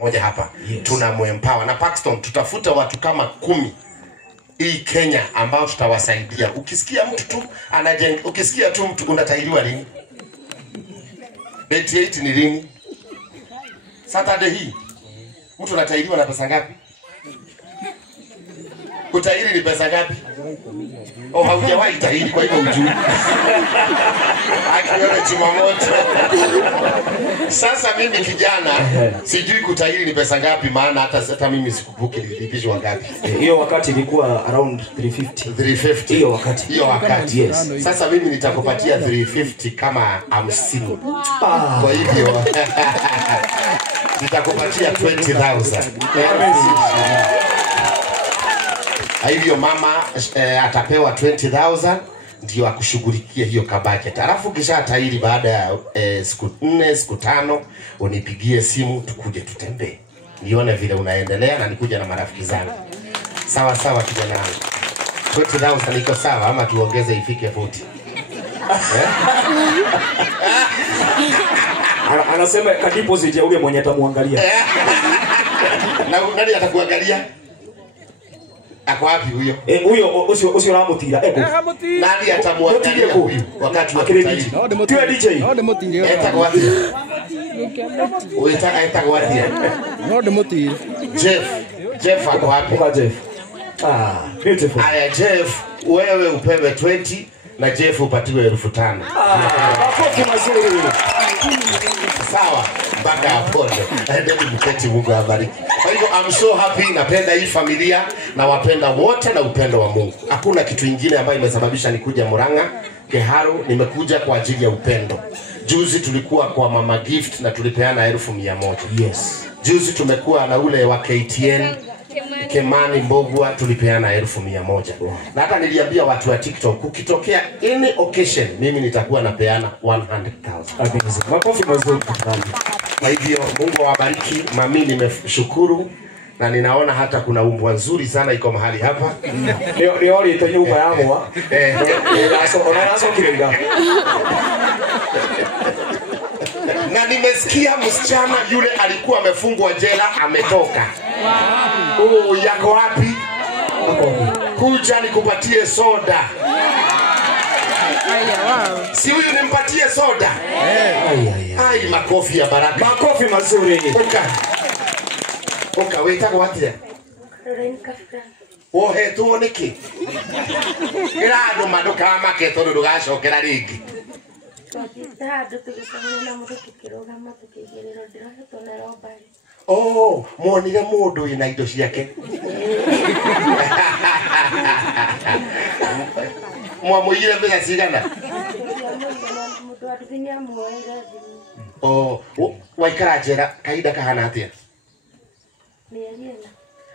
moja hapa. Yes. Tunamempower na Paxton tutafuta watu kama 10 hii Kenya ambao tutawasaidia. Ukisikia mtu tu anajenga, ukisikia tu mtu unatairiwa lini? 88 ni lini? Saturday hii. Mtu anatairiwa na pesa ngapi? Kutairi ni pesa ngapi? Oh, haujawahi tahiri kwa hivyo ujui. Akiona Jumamoto. Sasa mimi kijana sijui kutahiri ni pesa ngapi, maana hata mimi sikubuki nilipishwa ngapi. Hiyo wakati ilikuwa around 350. Hiyo wakati. Yes. Sasa mimi nitakupatia 350 kama 50. Kwa hivyo nitakupatia 20,000. Hivyo mama atapewa 20,000 ndio akushughulikie hiyo kabudget. Alafu kisha tahiri baada ya siku 4 siku 5 unipigie simu tukuje tutembee. Nione vile unaendelea na nikuja na marafiki zangu. Sawa sawa kijana wangu. 20,000 iko sawa ama tuongeze ifike 40? Anasema ka deposit ya ule mwenye atamuangalia. Na nani atakuangalia? Ako wapi huyo? Huyo usio ramutira. Nani atamwangalia huyu wakati wa kutahiri? Tiwe DJ. Eta kwa wapi? Eta kwa wapi? Jeff ako wapi? Kwa Jeff. Beautiful. Aya Jeff, wewe upewe 20 na Jeff upatiwe 5,000. Makofi mazuri. Sawa, mpaka hapo. Ndio mketi Mungu abariki. Kwa hivyo I'm so happy, napenda hii familia na wapenda wote na upendo wa Mungu. Hakuna kitu kingine ambayo imesababisha nikuja Murang'a Keharu, nimekuja kwa ajili ya upendo. Juzi tulikuwa kwa Mama Gift na tulipeana 1,100. Yes. Juzi tumekuwa na ule wa KTN Kemani Mbogwa tulipeana 1,100. Na hata niliambia watu wa TikTok ukitokea any occasion mimi nitakuwa napeana 100,000. Makofi mazuri. Kwa hivyo Mungu awabariki. Mami nimeshukuru na ninaona hata kuna umbwa nzuri sana iko mahali hapa. Leo ile nyumba yangu unaanza kirega. Na nimesikia msichana yule alikuwa amefungwa jela ametoka. Wow. Yako wapi? Kuja nikupatie soda. Si huyu nimpatie soda? Ai, makofi ya baraka. Makofi mazuri. Oka, weta kwa watia? Ohe tuoneki. Irado maduka maketo ndugacokera ringi. Oh, muonire mundu ina indo ciake. Mwamuire mbeca cigana? Oh, waikara jela kaida kahana atia?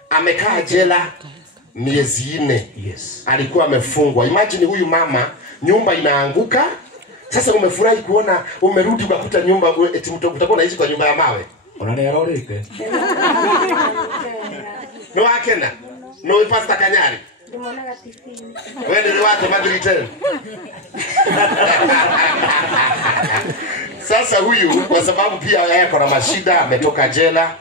Amekaa jela miezi 4. Yes. Alikuwa amefungwa. Imagine huyu mama nyumba inaanguka. Sasa umefurahi kuona umerudi ukakuta nyumba eti utakuwa unaishi kwa nyumba ya mawe. Unaelewa rike? No akena. No Pastor Kanyari. Wewe ndio watu madri tena. Sasa huyu kwa sababu pia yeye kuna mashida ametoka jela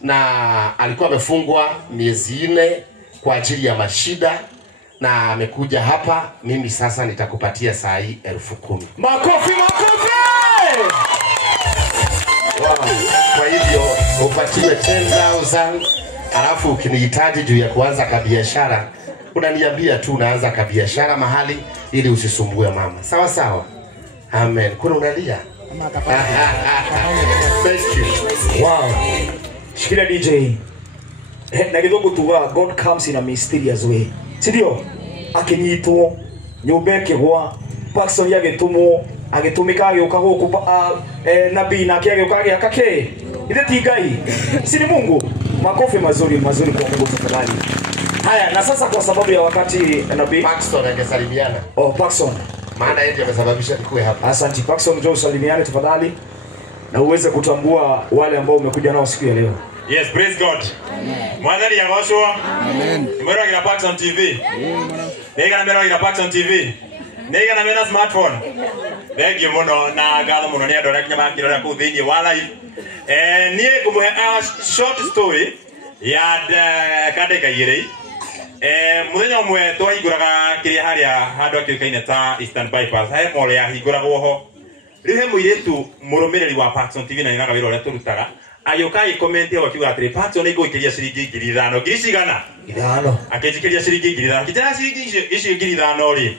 na alikuwa amefungwa miezi 4 kwa ajili ya mashida na amekuja hapa. Mimi sasa nitakupatia saa hii 10,000. Makofi. Wow. Kwa hivyo upatiwe 10,000. Alafu ukinihitaji juu ya kuanza kabiashara unaniambia tu unaanza kabiashara mahali ili usisumbue mama. Sawa sawa. Amen. Kuna unalia? Thank you. Wow. Shikilia DJ. Na kidogo tuwa God comes in a mysterious way. Sidio? Akinyitwo nyumba kigwa Paxton yagetumwo agitumika agioka guku nabii na agioka agiaka ke ile tigai si ni Mungu. Makofi mazuri kwa Mungu tafadhali. Haya, na sasa kwa sababu ya wakati nabii Paxton angesalimiana. Oh, Paxton. Maana yeye ndiye amesababisha nikue hapa. Asante Paxton, njoo usalimiane tafadhali na uweze kutambua wale ambao umekuja nao siku ya leo. Yes, praise God. Mwanani ya Joshua. Amen. Mbona kina Paxton TV? Nega mbona kina Paxton TV? Nega na mena smartphone. Thank you muno na gatho muno ni andora kinya makirora ku thiini wa live. Nie kumuhe a short story ya kadeka yirei. Muthenya umwe twahinguraga kiria haria handu akirikaine ta Eastern Bypass. He mole ya hinguragwo ho. Riu he muiretu murumiriri wa Paxson TV na ninaga wira uria turutaga. Ayoka ikomente wa kiuga atiri Paxson iko ikiria ciringi 5,000 ngiricigana 5,000 akijikiria ciringi 5,000 kijana ciringi icio 5,000 ri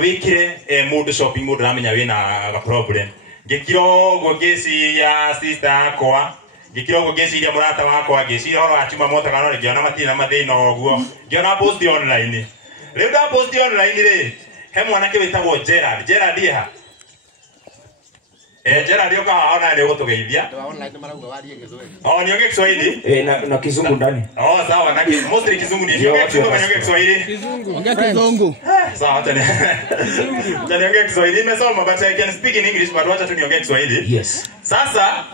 wikire mundu shopping mundu ramenya wina ga problem ngikirogo ngeci ya sister akwa ngikirogo ngeci ya murata wakwa ngeci horo achuma mota kana ri ngiona matina mathina oguo ngiona post online riu da post online ri he mwanake witagwo Gerard iha Gerard yoka ona leo kutugeithia. Online marauga warie Kiswahili. Oh, nionge Kiswahili. Na Kizungu ndani. Oh, sawa, na mostly Kizungu ni nionge Kizungu na nionge Kiswahili. Kizungu. Ongea Kizungu. Sawa, hata ni. Na nionge Kiswahili. Nimesoma but I can speak in English but wacha tu nionge Kiswahili. Yes. Sasa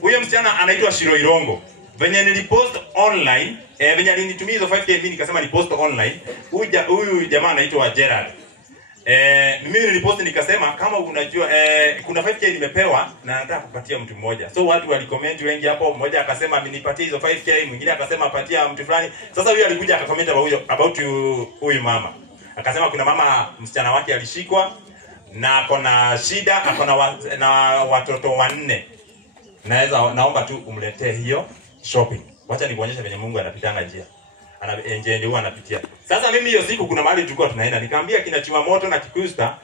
huyo msichana anaitwa Shiro Irongo. Venye nilipost online, venye alinitumia hizo 5K mimi nikasema ni post online. Huyu jamaa anaitwa Gerard. Mimi nilipost nikasema kama unajua kuna 5K nimepewa na nataka kupatia mtu mmoja. So watu walicomment wengi hapo, mmoja akasema amenipatie hizo 5K, mwingine akasema apatia mtu fulani. Sasa huyo alikuja akacomment about huyu mama. Akasema kuna mama msichana wake alishikwa na akona shida, akona na watoto 4. Naomba tu umletee hiyo shopping. Wacha nikuonyeshe venye Mungu anapitanga njia. Ndio huwa anapitia. Sasa mimi hiyo siku kuna mahali tulikuwa tunaenda. Nikamwambia kina Chimamoto na Kikusta,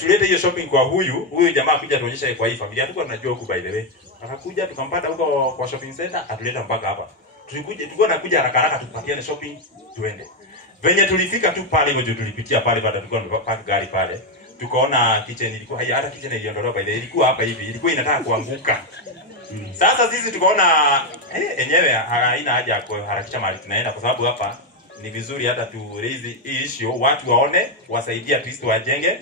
tulete hiyo shopping kwa huyu jamaa kuja tuonyeshe kwa hii familia. Tulikuwa tunajua huko by the way. Akakuja tukampata huko kwa shopping center, atuleta mpaka hapa. Tulikuwa nakuja haraka tupatiane shopping tuende. Venye tulifika tu pale hivyo tulipitia pale baada tulikuwa tumepaka gari pale. Tukaona kitchen ilikuwa hata kitchen iliondolewa by the way. Ilikuwa hapa hivi. Ilikuwa inataka kuanguka. Sasa sisi tukaona enyewe haina haja ya kuharakisha mahali tunaenda kwa sababu hapa ni vizuri hata tu raise issue watu waone wasaidia Kristo wajenge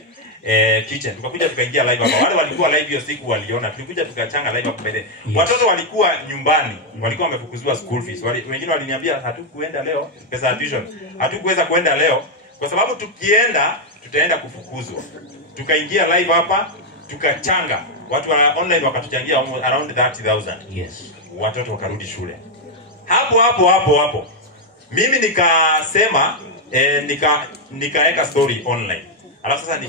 kitchen. Tukakuja tukaingia live hapa. Wale walikuwa live hiyo siku waliona. Tulikuja tukachanga live hapa mbele. Watoto walikuwa nyumbani, walikuwa wamefukuzwa school fees. Wengine waliniambia hatukuenda leo pesa ya tuition. Hatukuweza kuenda leo kwa sababu tukienda tutaenda kufukuzwa. Tukaingia live hapa tukachanga. Watu wa online wakatuchangia around 30,000. Yes. Watoto wakarudi shule. Hapo. Mimi nikasema nikaeka story online. Alafu sasa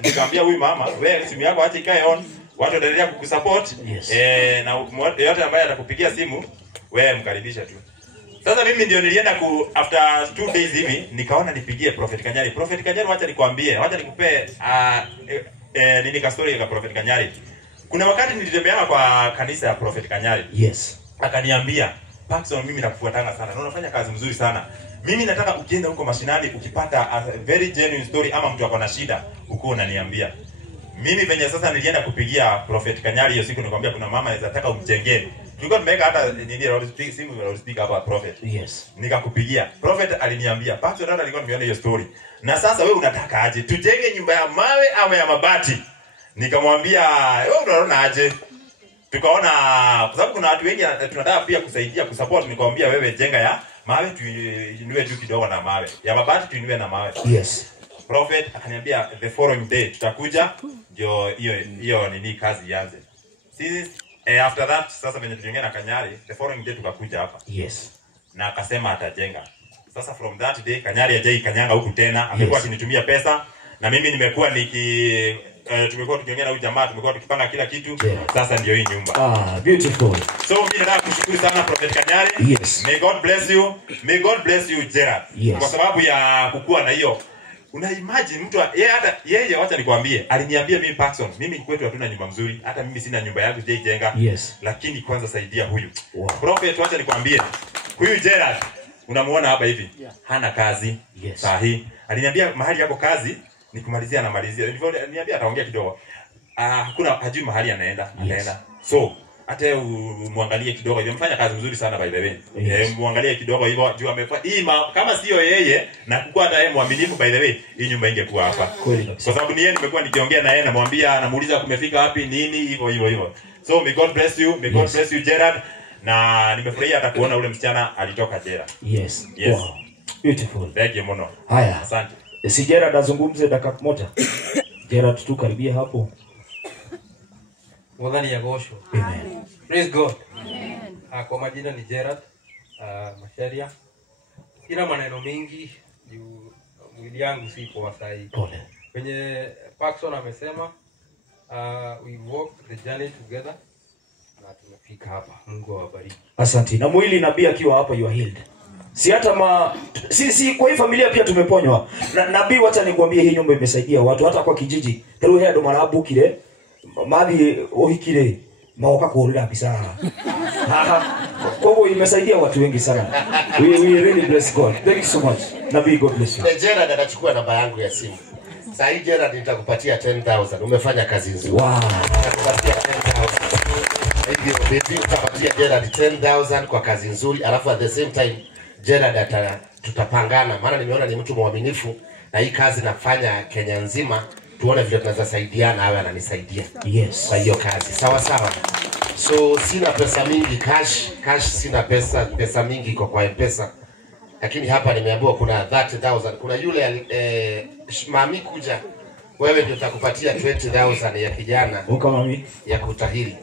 nikaambia huyu mama, wewe simu yako acha ikae on. Watu wataendelea kukusupport. Yes. Na yote ambaye atakupigia simu, wewe mkaribisha tu. Sasa mimi ndio nilienda after 2 days hivi nikaona nipigie Prophet Kanyari. Prophet Kanyari wacha nikwambie, wacha nikupe nini ka story ya Prophet Kanyari. Kuna wakati nilitembea kwa kanisa ya Prophet Kanyari. Yes. Akaniambia, Paxson mimi nakufuatanga sana. Na unafanya kazi mzuri sana. Mimi nataka ukienda huko mashinani ukipata a very genuine story ama mtu akona shida, uko unaniambia. Mimi venye sasa nilienda kupigia Prophet Kanyari hiyo siku nikamwambia kuna mama anaweza taka umjengee. Tulikuwa tumeweka hata nini simu speak hapa Prophet. Yes. Nikakupigia. Prophet aliniambia, Paxson hata alikuwa nimeona hiyo story. Na sasa wewe unataka aje? Tujenge nyumba ya mawe ama ya mabati? Nikamwambia, wewe unaona aje? Tukaona kwa sababu kuna watu wengi tunataka pia kusaidia kusupport, nikamwambia wewe jenga ya mawe tuinue juu kidogo na mawe. Ya mabati tuinue na mawe. Yes. Prophet akaniambia the following day tutakuja ndio hiyo nini kazi ianze. Sisi after that sasa venye tuliongea na Kanyari the following day tukakuja hapa. Yes. Na akasema atajenga. Sasa from that day Kanyari hajai kanyanga huku tena, amekuwa akinitumia pesa na mimi nimekuwa tumekuwa tukiongea na huyu jamaa, tumekuwa tukipanga kila kitu. Sasa ndio hii nyumba. Beautiful. So mimi nataka kushukuru sana Prophet Kanyari. Yes. May God bless you. May God bless you Gerard. Yes. Kwa sababu ya kukua na hiyo. Una imagine mtu yeye wacha nikwambie, aliniambia mimi Paxson, mimi kwetu hatuna nyumba nzuri, hata mimi sina nyumba yangu sijajenga. Yes. Lakini kwanza saidia huyu. Wow. Prophet wacha nikwambie, huyu Gerard unamuona hapa hivi. Hana kazi. Yes. Sahi. Aliniambia mahali yako kazi ni kumalizia aliniambia ataongea kidogo. Hakuna hajui mahali anaenda. So hata muangalie kidogo hivyo, mfanya kazi mzuri sana by the way. Muangalie kidogo hivyo juu amefanya kama sio yeye na kukua hata yeye muaminifu by the way, hii nyumba ingekuwa hapa. Kwa sababu ni yeye nimekuwa nikiongea na yeye namwambia, namuuliza kumefika wapi nini hivyo. So may God bless you, may God bless you Gerard, na nimefurahia hata kuona ule msichana alitoka jela. Yes. Yes. Wow. Beautiful. Thank you mono. Haya. Asante. Si Gerard azungumze dakika moja. Gerard tu karibia hapo. Mwadhani ya gosho. Amen. Praise God. Amen. Kwa majina ni Gerard Masharia. Sina maneno mengi juu mwili yangu si poa sahi. Pole. Kwenye Paxson amesema we walk the journey together na tumefika hapa. Mungu awabariki. Asante. Na mwili nabii akiwa hapa you are healed. Si hata si kwa hii familia pia tumeponywa. Nabii wacha nikwambie hii nyumba imesaidia watu hata kwa kijiji. Tero hedo marabu kile mathi ohikire maoka kuhurira bisa. Kwa hivyo imesaidia watu wengi sana. We really bless God. Thank you so much. Nabii, God bless you. Gerard atachukua namba yangu ya simu. Sasa hii Gerard nitakupatia 10,000. Umefanya kazi nzuri. Wow. Nitakupatia 10,000. Hivyo baby utapatia Gerard 10,000 kwa kazi nzuri, alafu at the same time Gerard tutapangana, maana nimeona ni mtu mwaminifu na hii kazi nafanya Kenya nzima, tuone vile tunaweza saidiana, awe ananisaidia. Yes. Kwa hiyo kazi. Sawa sawa. So sina pesa mingi cash sina pesa mingi iko kwa M-Pesa. Lakini hapa nimeambiwa kuna 30,000. Kuna yule mami kuja. Wewe ndio utakupatia 20,000 ya kijana. Uka mami Ya kutahiri.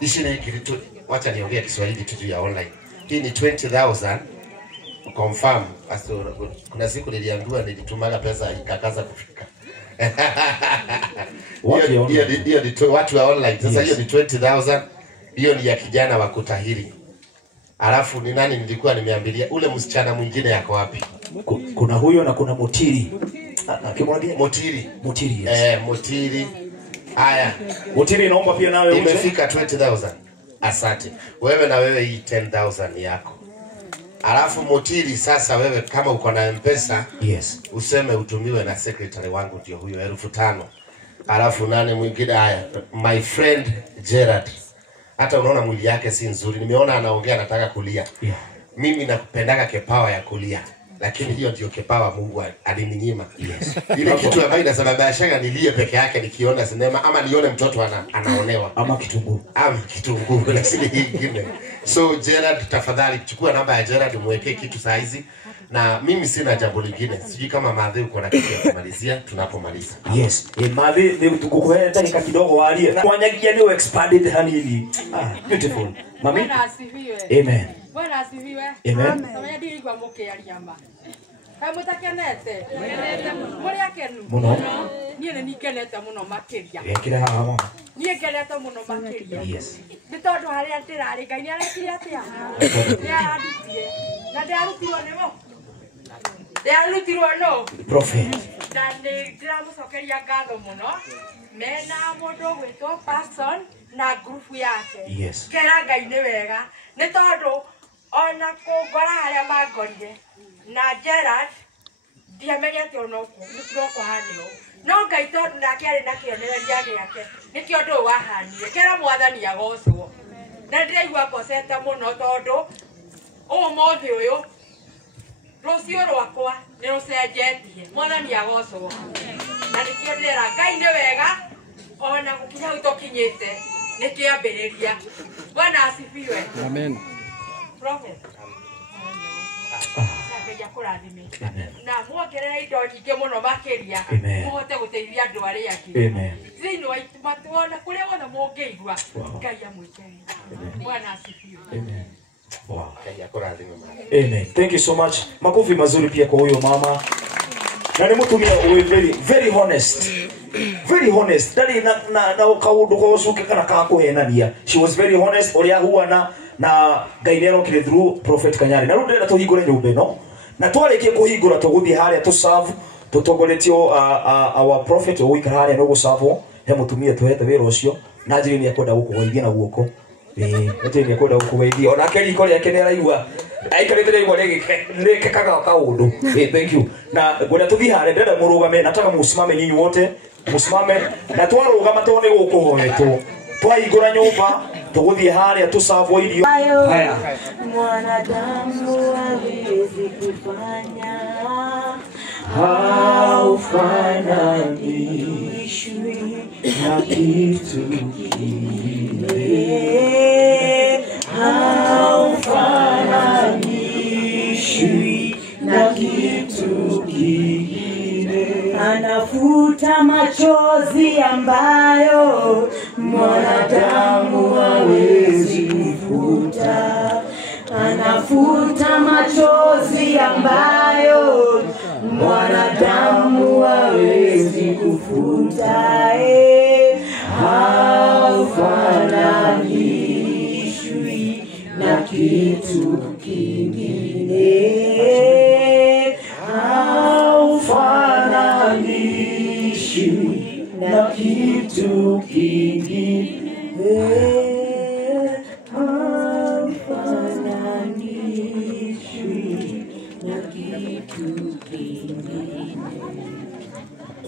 Ishi ni kitu, wacha niongee Kiswahili tu ya online. Hii ni 20,000 confirm. Kuna siku niliambiwa nilitumaga pesa ikakaza kufika. Hiyo ni watu wa online. Sasa hiyo ni 20,000. Hiyo ni ya kijana wa kutahiri. Alafu ni nani nilikuwa nimeambilia ule msichana mwingine yako wapi? Kuna huyo na kuna Mutiri. Kimwambia Mutiri. Mutiri. Yes. Mutiri. Haya. Mutiri naomba pia nawe uje. Imefika 20,000. Asante. Wewe na wewe hii 10,000 yako. Alafu Mutiri, sasa wewe kama uko na M-Pesa, yes, useme utumiwe na secretary wangu ndio huyo 5,000. Alafu nane mwingine, haya my friend Gerard. Hata unaona mwili yake si nzuri. Nimeona anaongea anataka kulia. Yeah. Mimi nakupendaga kepawa ya kulia. Lakini hiyo ndio kepawa Mungu alininyima. Yes. Ile kitu ambayo inasababisha nilie peke yake nikiona sinema ama nione mtoto anaonewa ama kitunguu. Kitunguu na sisi nyingine. So Gerard, tafadhali chukua namba ya Gerard mwekee kitu saa hizi. Na mimi sina jambo lingine. Sijui kama Madhe uko na kitu ya kumalizia tunapomaliza. Yes. Madhe ndio tukukuhea dakika kidogo walie. Na wanyagia leo expanded hanini. Beautiful. Mami. Bwana asifiwe. Amen. Bwana asifiwe. Amen. Samaya diri kwa moke aliamba. Kama mutakenete. Muri akenu. Muno. Niye ni kenete muno makiria. Kile haha mama. Niye kenete muno makiria. Yes. Bitondo hari atirari Ngai ni arekire atia. Ni arutie. Na ndarutirwo nimo. Ndarutirwo no. Prophet. Ndani ndiramucokeria ngatho muno. Mena mundu gwitwo Paxson na group yake. Yes. Kera Ngai ni wega. Ni tondu ona kungora haria mangorire na Gerard ndiamenya ati ona uko nitoko hanio no Ngai tondu nake ari na kionereria giake nikio ndu wahanire kera mwathani agocwo na ndiraigua ngocete muno tondu umuthi uyu rucio rwakwa ni rucenjetie mwathani agocwo na nikio ndira Ngai ni wega ona gukinya utokinyite nikiambiriria. Bwana asifiwe. Amen. Prophet. Na muongerera indo nyingĩ mũno makĩria mũhote gũteithia andũ arĩa angĩ. Thĩinĩ wa matuona kũrĩa wothe mũngĩigua Ngai amwĩkĩrĩre. Bwana asifiwe. Wow. Amen. Thank you so much. Makofi mazuri pia kwa huyo mama. Na ni mutumia very honest. Very honest. Dali na kaudu kwa usuke kana kakuhenania. She was very honest. Oria huana na gainero kile through Prophet Kanyari. Na runde na tuhigure nyumba no. Na twarikie kuhigura tuguthi haria tu serve tutongoretio our prophet uikara haria no gusavo he mutumia tuhete wira ucio na njiri ni akwenda gukugeithia na guoko. Ati ni akwenda gukugeithia ona keri iko yake ni araigua aikarite ni igwa reke kaga kaundu. Thank you. Na ngoja tuthi haria ndenda murugame nataka musimame nyinyi wote musimame na twarugama tone gukuhoetwo twaigura nyumba tuguthi haria tu serve irio haya mwanadamu hawezi kufanya haufananishwi na kitu kingine haufananishwi na kitu kingine anafuta machozi ambayo mwanadamu hawezi kufuta. Anafuta machozi ambayo mwanadamu hawezi kufuta. Haufananishwi na kitu kingine. Haufananishwi na kitu kingine.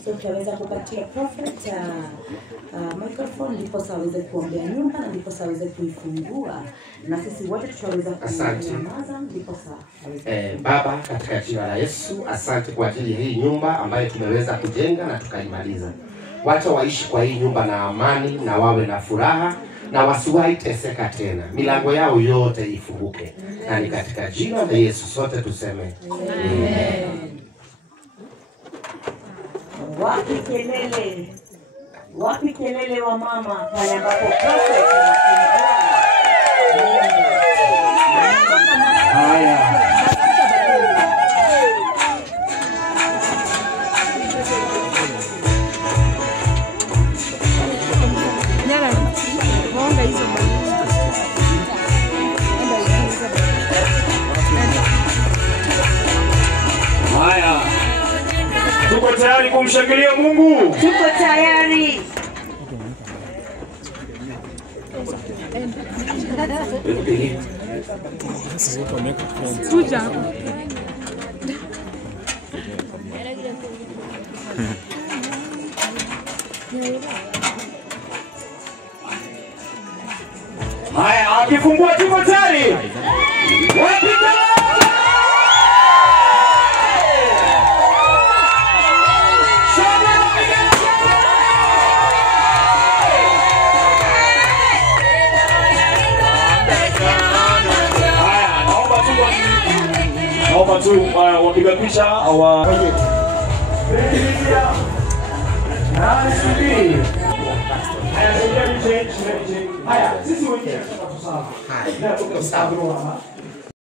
So tutaweza kupatia prophet microphone ndipo aweze kuombea nyumba na ndipo aweze kuifungua na sisi wote tutaweza kunyamaza ndipo Baba, katika jina la Yesu, asante kwa ajili ya hii nyumba ambayo tumeweza kujenga na tukaimaliza. Wacha waishi kwa hii nyumba na amani na wawe na furaha na wasiwahi teseka tena. Milango yao yote ifunguke. Na ni katika jina la Yesu sote tuseme amen. Wapi kelele wa mama pale ambapo prophet anafungua. Haya. Haya. Tuko tayari kumshangilia Mungu. Tuko tayari. Haya, akifungua tuko tayari. Wapita. Naomba tu wapiga picha wa haya, sisi wengine tunataka sawa. Haya, tuko sawa.